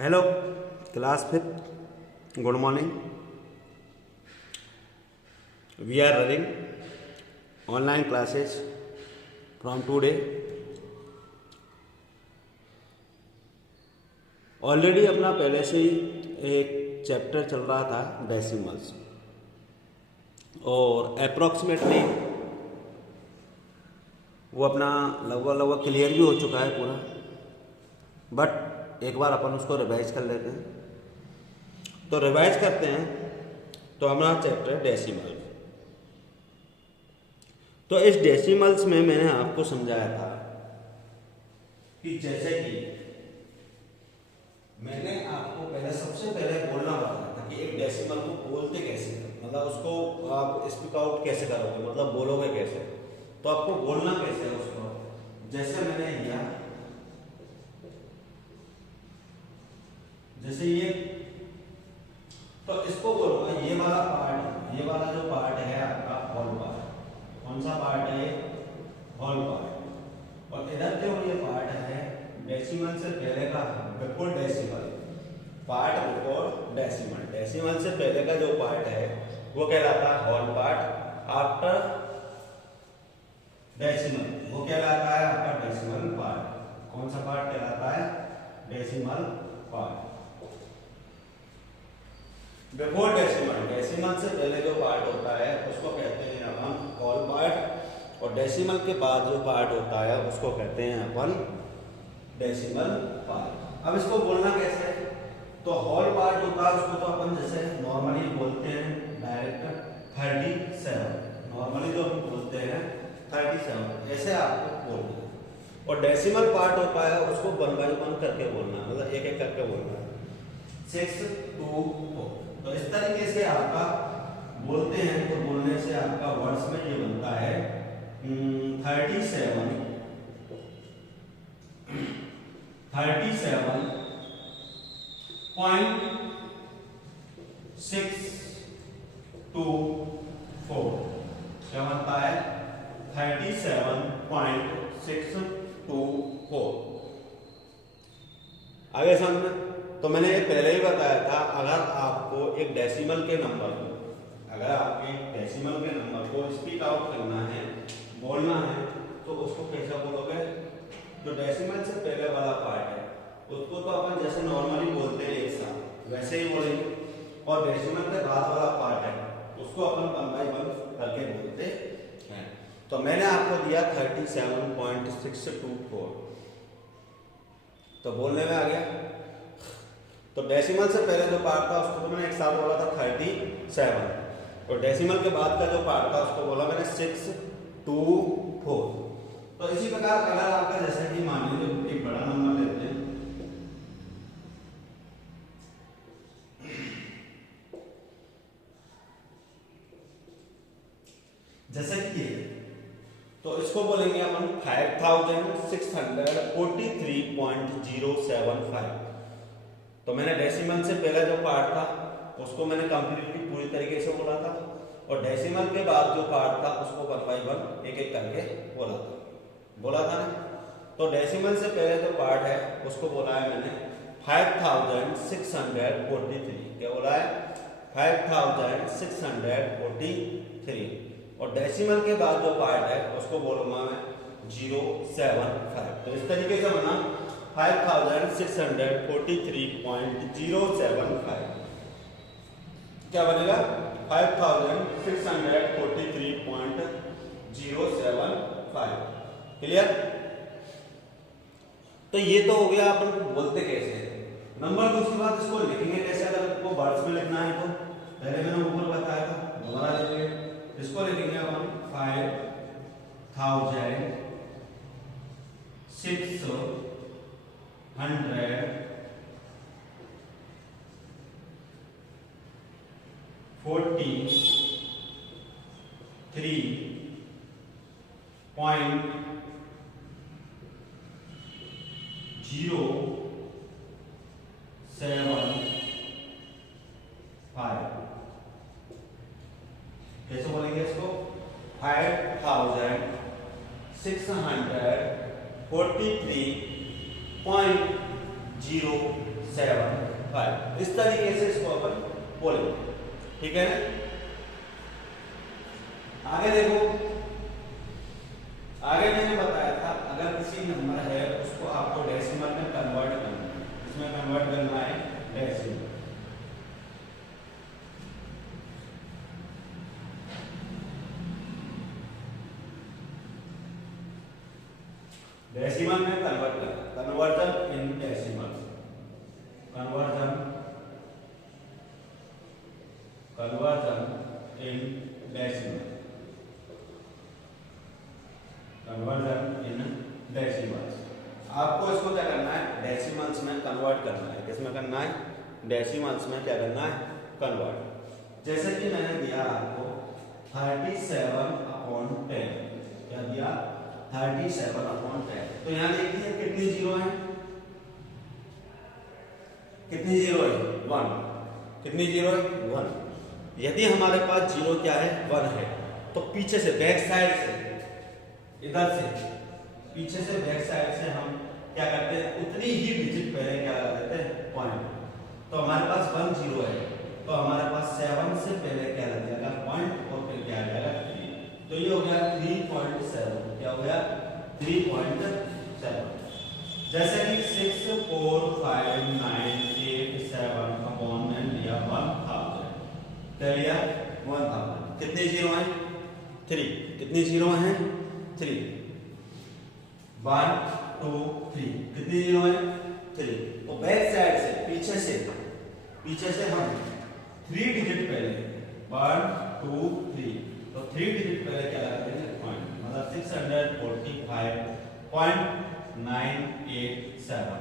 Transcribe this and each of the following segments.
Hello class fifth, good morning. We are running online classes from today. Already अपना पहले से ही एक chapter चल रहा था डेसिमल्स, और अप्रॉक्सीमेटली वो अपना लगभग क्लियर भी हो चुका है पूरा, बट एक बार अपन उसको रिवाइज कर लेते हैं। तो रिवाइज करते हैं तो हमारा चैप्टर है डेसिमल। तो इस डेसिमल्स में मैंने आपको समझाया था कि जैसे कि मैंने आपको सबसे पहले बोलना बताया था कि एक डेसिमल को बोलते कैसे, मतलब उसको आप स्पीक आउट कैसे करोगे, मतलब बोलोगे कैसे, तो आपको बोलना कैसे है उसको। जैसे मैंने लिया, जैसे ये, तो इसको बोलूंगा ये वाला पार्ट, ये वाला जो पार्ट है आपका होल पार्ट। कौन सा पार्ट है ये? Whole part. और इधर जो ये पार्ट है डेसिमल से पहले का, before decimal part, before decimal, decimal से पहले का जो पार्ट है वो कहलाता है होल पार्ट। आफ्टर डेसिमल वो कहलाता है आपका डेसिमल पार्ट। कौन सा पार्ट कहलाता है? Decimal part. Before decimal, decimal से पहले जो पार्ट होता है उसको कहते हैं अपन होल पार्ट, और डेसिमल के बाद जो पार्ट होता है उसको कहते हैं अपन डेसिमल पार्ट। अब इसको बोलना कैसे है? तो होल पार्ट होता है उसको तो अपन जैसे नॉर्मली बोलते हैं डायरेक्ट 37, नॉर्मली जो हम बोलते हैं 37, ऐसे आपको बोलना है। और डेसिमल पार्ट होता है उसको 1 by 1 करके बोलना है, मतलब एक एक करके बोलना है, 6 2 4। तो इस तरीके से आपका बोलते हैं, तो बोलने से आपका वर्ड्स में ये बनता है 37.624। क्या बनता है? 37.624। आगे समझ में? तो मैंने ये पहले ही बताया था, अगर आपको एक डेसिमल के नंबर को, अगर आपके डेसिमल के नंबर को स्पीक आउट करना है, बोलना है, तो उसको कैसे बोलोगे? जो डेसिमल से पहले वाला पार्ट है उसको तो अपन जैसे नॉर्मली बोलते हैं एक साथ, वैसे ही बोलेंगे। और डेसिमल के बाद वाला पार्ट है उसको अपन 1 by 1 करके बोलते हैं। तो मैंने आपको दिया 37.624, तो बोलने में आ गया। तो डेसिमल से पहले जो पार्ट था उसको तो मैंने एक साथ बोला था 37, और डेसिमल के बाद का जो पार्ट था उसको बोला मैंने 624। तो इसी प्रकार अगर आपका जैसे कि मान लीजिए एक बड़ा नंबर लेते हैं, जैसे कि तो इसको बोलेंगे अपन 5643.075। तो मैंने डेसिमल से पहले जो पार्ट था उसको मैंने कंप्लीटली पूरी तरीके से बोला था, और डेसिमल के बाद जो पार्ट था उसको 1 by 1 एक एक करके बोला था ना। तो डेसिमल से पहले जो पार्ट है उसको बोला है मैंने 5643। क्या बोला है? 5643। और डेसिमल के बाद जो पार्ट है उसको बोलूंगा मैं 075। तो इस तरीके से बना 5643.075। क्या बनेगा? 5643.075। क्लियर? तो ये तो हो गया अपन बोलते कैसे नंबर। दूसरी बात, इसको लिखेंगे कैसे? अगर आपको वर्ड्स में लिखना है तो पहले मैंने ऊपर बताया था, दोबारा लिखेंगे। इसको लिखेंगे अपन 543.075। कैसे बोलेंगे इसको? 5643.075। 075 इस तरीके से इसको अपन बोलेंगे, ठीक है ना। आगे देखो, आगे मैंने बताया था अगर किसी नंबर है उसको आपको डेसिमल में कन्वर्ट करना है, इसमें कन्वर्ट करना है डेसिमल। डेसिमल में कन्वर्ट करना, conversion in decimal, conversion in decimal, conversion in decimals. आपको इसको क्या करना है, डेसिमल्स में कन्वर्ट करना है। किसमें करना है, डेसिमल्स में क्या करना है, कन्वर्ट। जैसे कि मैंने दिया आपको 37/10, क्या दिया 37/10। तो यहाँ देखिए कितनी जीरो है, कितनी जीरो है 1, कितनी जीरो है 1। यदि हमारे पास जीरो क्या है 1 है, तो पीछे से बैक साइड से, इधर से पीछे से बैक साइड से हम क्या करते हैं, उतनी ही डिजिट पहले क्या लगा देते हैं पॉइंट। तो हमारे पास 1 0 है, तो हमारे पास 7 से पहले क्या लग जाएगा पॉइंट, और फिर क्या आ जाएगा 3। तो ये हो गया 3.7, क्या हो गया 3.7। जैसे कि 6 4 5 9 8 7 अपॉन मैंने लिया 1000, क्या लिया 1000। कितने जीरो हैं 3, कितनी जीरो हैं 3, 1 2 3, कितनी जीरो हैं 3। तो बैक साइड से पीछे से हम 3 डिजिट पहले 1 2 3, तो 3 डिजिट पहले क्या लगा देंगे पॉइंट, मतलब 645.987,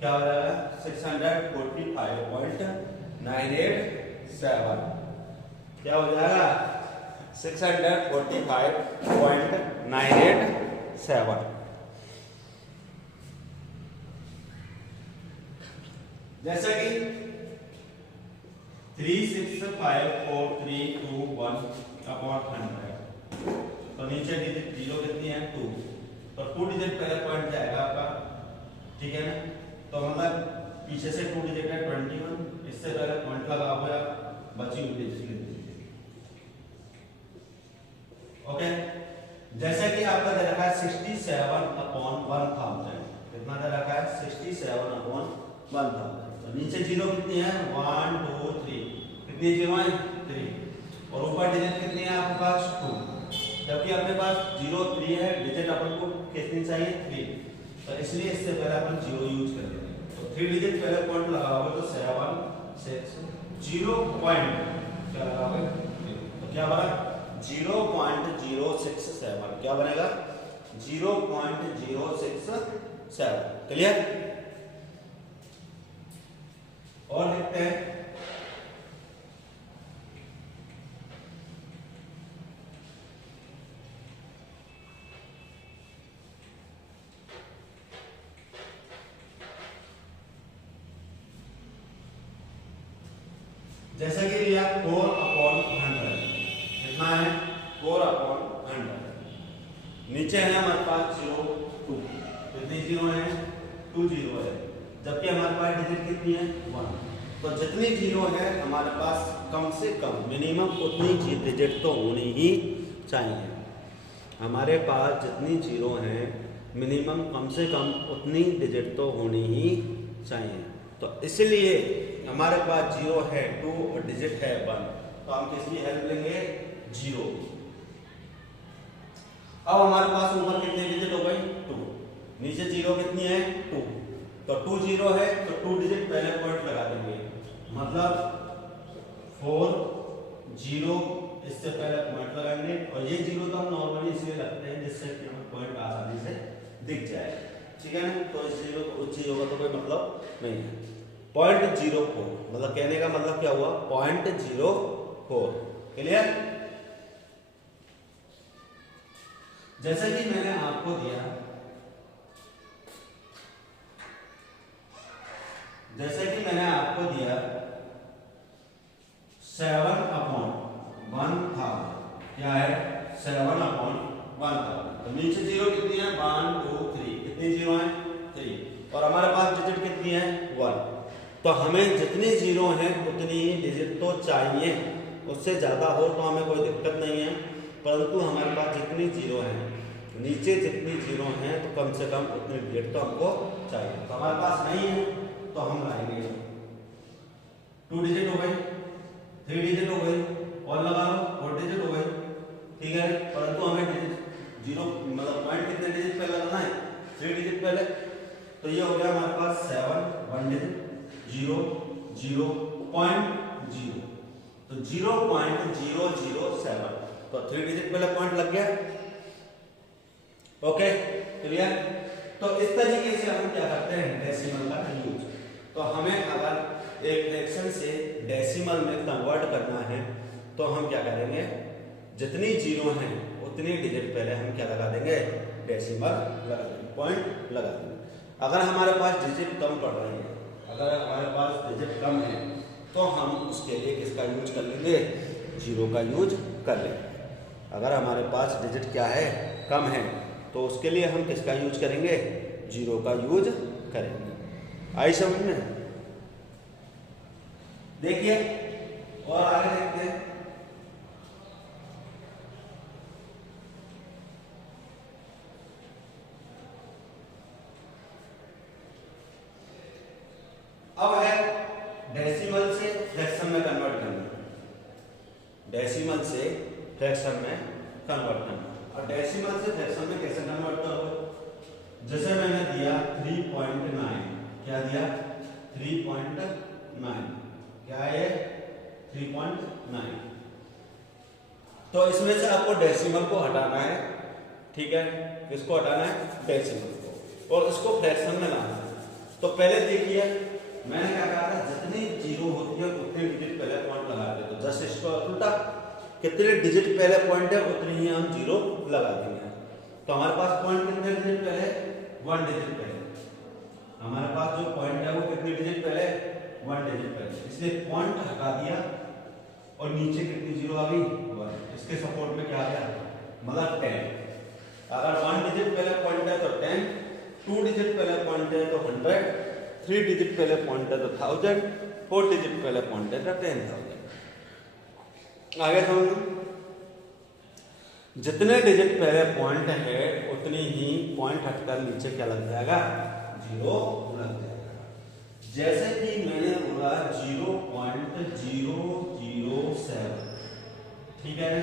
क्या हो जाएगा 645.987, क्या हो जाएगा 645.987। जैसा कि 3 6 5 4 3 2 1 अपॉन 100, तो नीचे डिजिट जीरो कितनी है 2, तो 2 डिजिट पहले पॉइंट जाएगा आपका, ठीक है ना। तो मतलब पीछे से 2 डिजिट है 21, इससे पहले पॉइंट लगा हुआ बची हुई डिजिट। ओके, जैसे कि आपका दे रखा है 67/1000, कितना दे रखा है 67/1000। तो नीचे जीरो कितनी है 1 2 3, कितनी जीरो है 3, और ऊपर डिजिट कितनी है आपके पास 2, जबकि अपने पास 0 3 है, डिजिट अपन को कितनी चाहिए 3, तो इसलिए इससे पहले अपन जीरो यूज कर देंगे। तो 3 डिजिट पहले पॉइंट लगाओगे तो 7 6 0 पॉइंट क्या लगाओगे, तो क्या बना 0.067, क्या बनेगा 0.067। क्लियर, और लिखते हैं जैसा कि लिया 4/100, कितना है 4/100। नीचे है हमारे पास 0 2, कितनी जीरो है 2 जीरो है, जबकि हमारे पास डिजिट कितनी है 1। तो जितनी जीरो है हमारे पास कम से कम मिनिमम उतनी डिजिट तो होनी ही चाहिए। हमारे पास जितनी जीरो हैं मिनिमम कम से कम उतनी डिजिट तो होनी ही चाहिए। तो इसलिए हमारे पास जीरो है 2 और डिजिट है 1, तो हम किसकी हेल्प लेंगे 0। अब हमारे पास ऊपर कितने डिजिट हो गई 2, नीचे जीरो कितनी है 2, तो 2 जीरो है तो 2 डिजिट पहले पॉइंट लगा देंगे, मतलब 4 0, इससे पहले पॉइंट लगाएंगे। और ये जीरो तो हम नॉर्मली इसलिए लगते हैं जिससे कि हमें पॉइंट आसानी से दिख जाए, ठीक है ना। तो इस जीरो उस जीरो का तो कोई मतलब नहीं है। 0.04 मतलब कहने का मतलब क्या हुआ 0.04। क्लियर, जैसे कि मैंने आपको दिया, जैसे कि मैंने आपको दिया 7/1000, क्या है 7/1000। तो नीचे जीरो कितनी है 1 2 3, कितनी जीरो है 3, और हमारे पास डिजिट कितनी है 1, तो हमें जितनी जीरो हैं उतनी ही डिजिट तो चाहिए, उससे ज़्यादा हो तो हमें कोई दिक्कत नहीं है, परंतु हमारे पास जितनी जीरो हैं, नीचे जितनी जीरो हैं तो कम से कम उतनी डिजिट तो हमको चाहिए। तो हमारे पास नहीं है तो हम लाएंगे 2 डिजिट हो गई, 3 डिजिट हो गई, और लगा लो 4 डिजिट हो गई, ठीक है। परंतु हमें डिजिट जीरो मतलब पॉइंट कितने डिजिट पहले लगाना है, 3 डिजिट पहले। तो ये हो गया हमारे पास 7 1 डिजिट 0 0 पॉइंट 0, तो 0.007, तो 3 डिजिट पहले पॉइंट लग गया। Okay clear. तो इस तरीके से हम क्या करते हैं डेसिमल का यूज। तो हमें अगर एक फ्रैक्शन से डेसिमल में कन्वर्ट करना है तो हम क्या करेंगे, जितनी जीरो हैं उतनी डिजिट पहले हम क्या लगा देंगे, डेसिमल लगा देंगे, पॉइंट लगा देंगे। अगर हमारे पास डिजिट कम पड़ रही है, अगर हमारे पास डिजिट कम है तो हम उसके लिए किसका यूज कर लेंगे, जीरो का यूज कर लेंगे। अगर हमारे पास डिजिट क्या है, कम है, तो उसके लिए हम किसका यूज करेंगे, जीरो का यूज करेंगे। आई समझ में। देखिए और आगे देखते हैं। अब है डेसिमल से फ्रैक्शन में कन्वर्ट करना, डेसिमल से फ्रैक्शन में कन्वर्ट करना। और डेसिमल से फ्रैक्शन में कैसे कन्वर्ट करोगे, जैसे मैंने दिया 3.9, क्या दिया 3.9, क्या है 3.9, तो इसमें से आपको डेसिमल को हटाना है, ठीक है। किसको हटाना है, डेसिमल को, और इसको फ्रैक्शन में लाना है। तो पहले देखिए मैंने क्या कहा था, जितनी जीरो होती है उतनी डिजिट पहले पॉइंट लगा दे। तो जस्ट इसको उल्टा, कितने डिजिट पहले पॉइंट है उतनी ही हम जीरो लगा देंगे। तो हमारे पास पॉइंट कितने डिजिट पहले, 1 डिजिट पहले। हमारे पास जो पॉइंट है वो कितनी डिजिट पहले, 1 डिजिट पहले, इसलिए पॉइंट हटा दिया और नीचे कितनी जीरो आ गई, 1। इसके सपोर्ट में क्या आ गया, मतलब 10। अगर 1 डिजिट पहले पॉइंट है तो 10, 2 डिजिट पहले पॉइंट है तो 100, 3 डिजिट पहले पॉइंट है तो 1000, 4 डिजिट पहले पॉइंट है तो 10,000। आगे समझो, जितने डिजिट पहले पॉइंट है उतनी ही पॉइंट हटकर नीचे क्या लग जाएगा, जीरो लग जाएगा। जैसे कि मैंने बोला 0.007, ठीक है,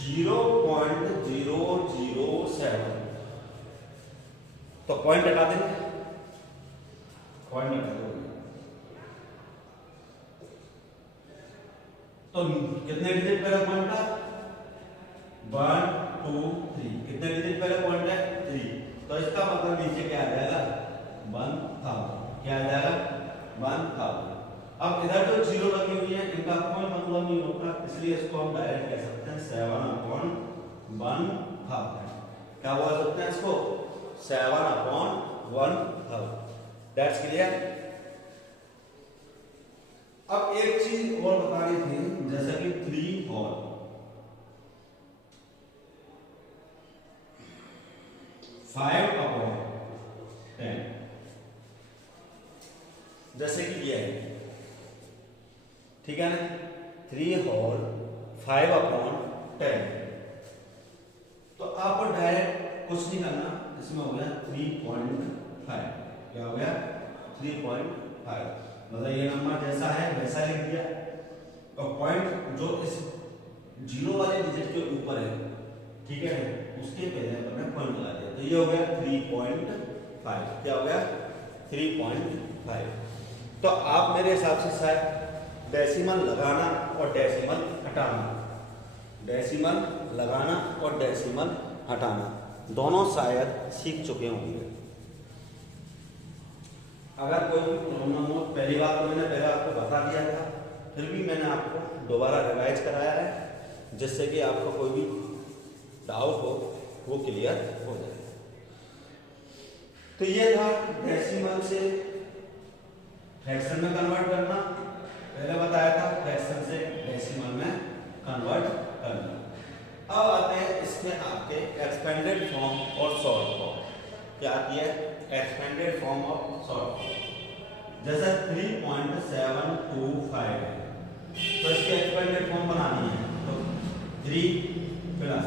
0.007, तो पॉइंट हटा देंगे, पॉइंट हटा देंगे। तो कितने डिजिट पहले पॉइंट था, 1 2 3, कितने डिजिट पहले पॉइंट है, 3। तो इसका मतलब नीचे क्या आ जाएगा, 1000, क्या आ जाएगा, 1000। अब इधर जो जीरो लगी हुई है इनका कोई मतलब नहीं होता, इसलिए इसको हम डायरेक्ट कह सकते हैं 7/1000। क्या बोल सकते हैं इसको, 7/1000। That's clear. अब एक चीज और बतानी थी, जैसे कि 3 होल, 5/10, जैसे कि ये है, ठीक है ना, 3 होल 5/10। तो आपको डायरेक्ट कुछ नहीं करना, इसमें हो गया 3.5, क्या हो गया 3.5, मतलब ये नंबर जैसा है वैसा लिख दिया, और पॉइंट जो इस जीरो वाले डिजिट के ऊपर है, ठीक है, उसके पहले हमने पॉइंट लगा दिया। तो ये हो गया 3.5, क्या हो गया 3.5। तो आप मेरे हिसाब से शायद डेसिमल लगाना और डेसिमल हटाना, डेसिमल लगाना और डेसिमल हटाना दोनों शायद सीख चुके होंगे। अगर कोई भी प्रॉब्लम हो, पहली बात तो मैंने पहले आपको बता दिया था, फिर भी मैंने आपको दोबारा रिवाइज कराया है, जिससे कि आपको कोई भी डाउट हो वो क्लियर हो जाए। तो ये था डेसिमल से फ्रैक्शन में कन्वर्ट करना, पहले बताया था फ्रैक्शन से डेसिमल में कन्वर्ट करना। अब आते हैं इसमें आपके एक्सपेंडेड फॉर्म और शॉर्ट फॉर्म। क्या आती है, एक्सपेंडेड फॉर्म और शॉर्ट फॉर्म। जैसे 3.725 है तो इसकी एक्सपेंडेड फॉर्म बनानी है, तो 3 प्लस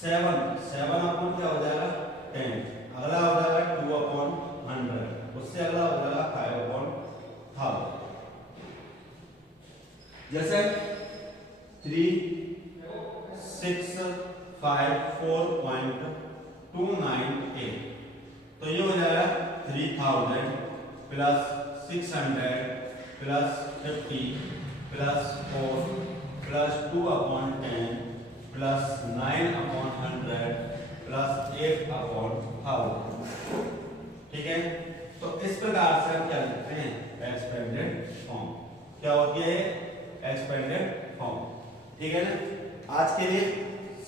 7 अपॉन क्या हो जाएगा 10, अगला हो जाएगा 2 अपॉन 100, उससे अगला हो जाएगा 5 अपॉन 1000। जैसे 3 6 5 4.298 तो ये हो जाएगा 3000 plus 600 plus 50 plus 4 plus 2 upon 10 plus 9 upon 100 plus 8 upon 1000। ठीक है, तो इस प्रकार से हम क्या लिखते हैं एक्सपेंडेड फॉर्म। क्या होती है एक्सपेंडेड फॉर्म। ठीक है ना, आज के लिए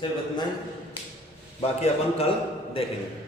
सिर्फ इतना ही, बाकी अपन कल देखेंगे।